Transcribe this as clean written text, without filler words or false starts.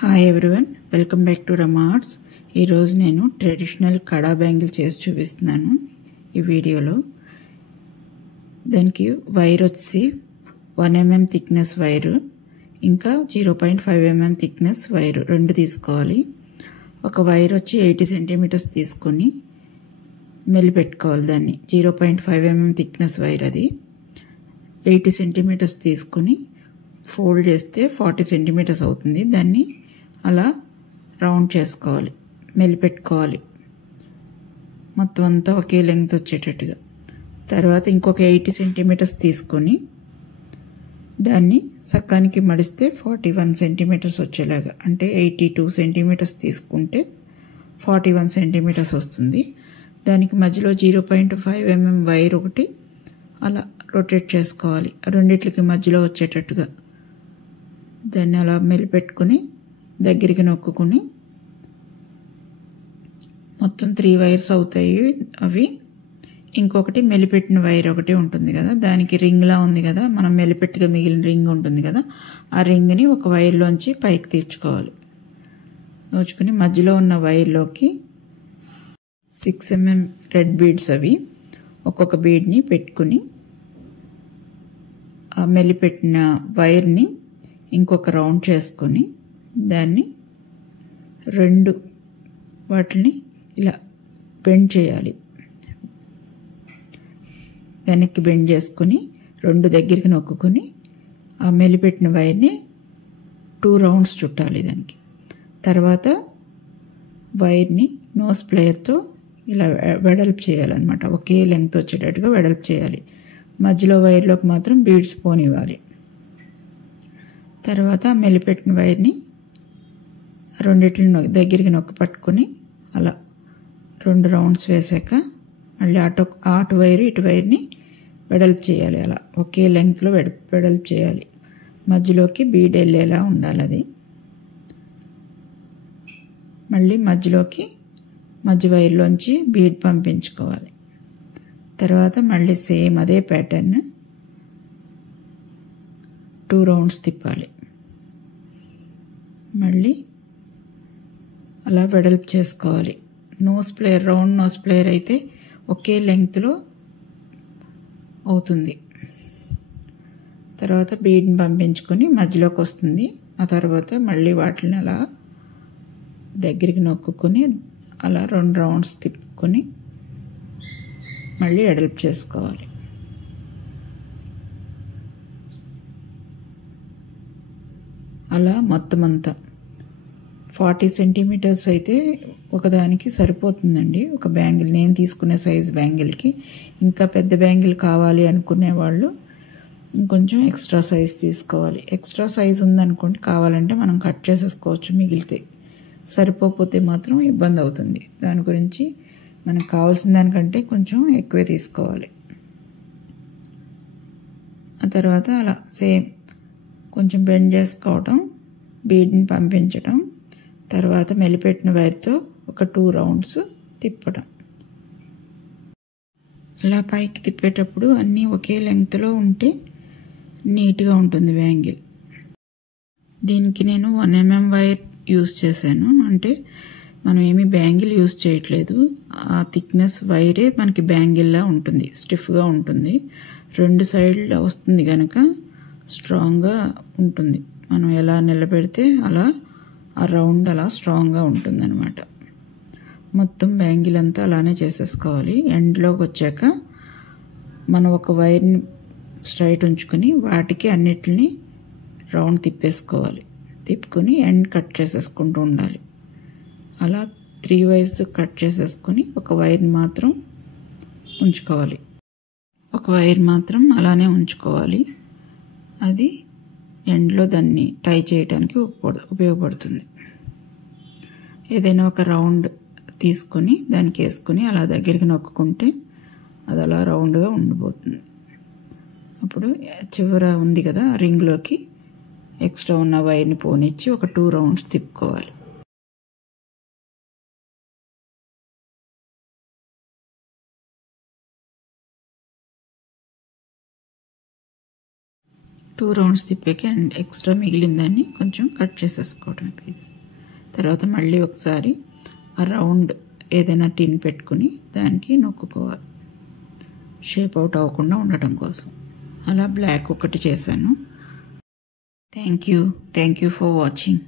Hi everyone, welcome back to Rama arts. ఈరోజు నేను traditional కడా bangle చేసి చూపిస్తున్నాను ఈ వీడియోలో. దానికి వైర్ వచ్చి 1 mm థిక్నెస్ వైరు, ఇంకా 0.5 mm థిక్నెస్ వైరు రెండు తీసుకోవాలి. ఒక వైర్ వచ్చి 80 సెంటీమీటర్స్ తీసుకొని మెలిపెట్టుకోవాలి. దాన్ని 0.5 mm థిక్నెస్ వైర్, అది 80 సెంటీమీటర్స్ తీసుకొని ఫోల్డ్ చేస్తే 40 సెంటీమీటర్స్ అవుతుంది. దాన్ని అలా రౌండ్ చేసుకోవాలి, మెలిపెట్టుకోవాలి మొత్తం అంతా ఒకే లెంగ్త్ వచ్చేటట్టుగా. తర్వాత ఇంకొక 80 సెంటీమీటర్స్ తీసుకొని దాన్ని సకానికి మడిస్తే 41 సెంటీమీటర్స్ వచ్చేలాగా, అంటే 82 సెంటీమీటర్స్ తీసుకుంటే 41 సెంటీమీటర్స్ వస్తుంది. దానికి మధ్యలో 0.5 mm వైర్ ఒకటి అలా రొటేట్ చేసుకోవాలి, రెండిట్లకి మధ్యలో వచ్చేటట్టుగా. దాన్ని అలా మెలిపెట్టుకుని దగ్గరికి నొక్కుని మొత్తం 3 వైర్స్ అవుతాయి అవి. ఇంకొకటి మెలిపెట్టిన వైర్ ఒకటి ఉంటుంది కదా, దానికి రింగ్లా ఉంది కదా, మనం మెలిపెట్టుగా మిగిలిన రింగ్ ఉంటుంది కదా, ఆ రింగ్ని ఒక వైర్లోంచి పైకి తీర్చుకోవాలి. తీర్చుకుని మధ్యలో ఉన్న వైర్లోకి 6 mm రెడ్ బీడ్స్, అవి ఒక్కొక్క బీడ్ని పెట్టుకుని ఆ మెలిపెట్టిన వైర్ని ఇంకొక రౌండ్ చేసుకొని దాన్ని రెండు వాటిని ఇలా బెండ్ చేయాలి. వెనక్కి బెండ్ చేసుకుని రెండు దగ్గరికి నొక్కుని ఆ మెలిపెట్టిన వైర్ని 2 రౌండ్స్ చుట్టాలి దానికి. తర్వాత వైర్ని నోస్ ప్లేయర్తో ఇలా వెడల్పు చేయాలన్నమాట, ఒకే లెంగ్త్ వచ్చేటట్టుగా వెడల్పు చేయాలి. మధ్యలో వైర్లోకి మాత్రం బీడ్స్ పోనివ్వాలి. తర్వాత మెలిపెట్టిన వైర్ని రెండిట్లని దగ్గరికి నొక్కి పట్టుకొని అలా 2 రౌండ్స్ వేసాక మళ్ళీ అటు వైరు ఇటు వైర్ని వెడల్పు చేయాలి. అలా ఒకే లెంగ్త్లో వెడల్పు చేయాలి. మధ్యలోకి బీడ్ వెళ్ళేలా ఉండాలి అది. మళ్ళీ మధ్యలోకి మధ్య వైర్లోంచి బీడ్ పంపించుకోవాలి. తర్వాత మళ్ళీ సేమ్ అదే ప్యాటర్న్ 2 రౌండ్స్ తిప్పాలి. మళ్ళీ అలా వెడల్పు చేసుకోవాలి. Nose plier, round nose plier అయితే ఒకే లెంగ్త్లో అవుతుంది. తర్వాత బీడ్ని పంపించుకొని మధ్యలోకి వస్తుంది. ఆ తర్వాత మళ్ళీ వాటిని అలా దగ్గరికి నొక్కుని అలా 2 రౌండ్స్ తిప్పుకొని మళ్ళీ వెడల్పు చేసుకోవాలి. అలా మొత్తం అంతా 40 సెంటీమీటర్స్ అయితే ఒకదానికి సరిపోతుందండి, ఒక బ్యాంగిల్. నేను తీసుకునే సైజ్ బ్యాంగిల్కి. ఇంకా పెద్ద బ్యాంగిల్ కావాలి అనుకునే వాళ్ళు ఇంకొంచెం ఎక్స్ట్రా సైజ్ తీసుకోవాలి. ఎక్స్ట్రా సైజ్ ఉందనుకోండి, కావాలంటే మనం కట్ చేసేసుకోవచ్చు మిగిలితే. సరిపోతే మాత్రం ఇబ్బంది అవుతుంది. దాని గురించి మనకు కావాల్సిన దానికంటే కొంచెం ఎక్కువే తీసుకోవాలి. ఆ తర్వాత అలా సేమ్ కొంచెం బెండ్ చేసుకోవటం, బీడ్ని పంపించడం, తర్వాత మెలిపెట్టిన వైర్తో ఒక 2 రౌండ్స్ తిప్పడం. ఇలా పైకి తిప్పేటప్పుడు అన్నీ ఒకే లెంగ్త్లో ఉంటే నీట్గా ఉంటుంది బ్యాంగిల్. దీనికి నేను 1 mm వైర్ యూజ్ చేశాను. అంటే మనం ఏమీ బ్యాంగిల్ యూజ్ చేయట్లేదు, ఆ థిక్నెస్ వైరే మనకి బ్యాంగిల్లా ఉంటుంది, స్టిఫ్గా ఉంటుంది. 2 సైడ్ల వస్తుంది కనుక స్ట్రాంగ్గా ఉంటుంది. మనం ఎలా నిలబెడితే అలా ఆ రౌండ్ అలా స్ట్రాంగ్గా ఉంటుంది అనమాట. మొత్తం బ్యాంగిల్ అంతా అలానే చేసేసుకోవాలి. ఎండ్లోకి వచ్చాక మనం ఒక వైర్ని స్ట్రైట్ ఉంచుకొని వాటికి అన్నిటిని రౌండ్ తిప్పేసుకోవాలి. తిప్పుకొని ఎండ్ కట్ చేసేసుకుంటూ ఉండాలి. అలా 3 వైర్స్ కట్ చేసేసుకొని ఒక వైర్ని మాత్రం ఉంచుకోవాలి. ఒక వైర్ మాత్రం అలానే ఉంచుకోవాలి. అది ఎండ్లో దాన్ని టై చేయడానికి ఉపయోగపడుతుంది. ఏదైనా ఒక రౌండ్ తీసుకొని దానికి వేసుకొని అలా దగ్గరికి నొక్కుంటే అది అలా రౌండ్గా ఉండిపోతుంది. అప్పుడు చివర ఉంది కదా రింగ్లోకి ఎక్స్ట్రా ఉన్న వైర్ని పోనిచ్చి ఒక 2 రౌండ్స్ తిప్పుకోవాలి. 2 రౌండ్స్ తిప్పాక అండ్ ఎక్స్ట్రా మిగిలిందాన్ని కొంచెం కట్ చేసేసుకోవడం పీస్. తర్వాత మళ్ళీ ఒకసారి ఆ రౌండ్ ఏదైనా టిన్ పెట్టుకుని దానికి నొక్కుకోవాలి, షేప్ అవుట్ అవ్వకుండా ఉండటం కోసం. అలా బ్లాక్ ఒకటి చేశాను. Thank you for watching.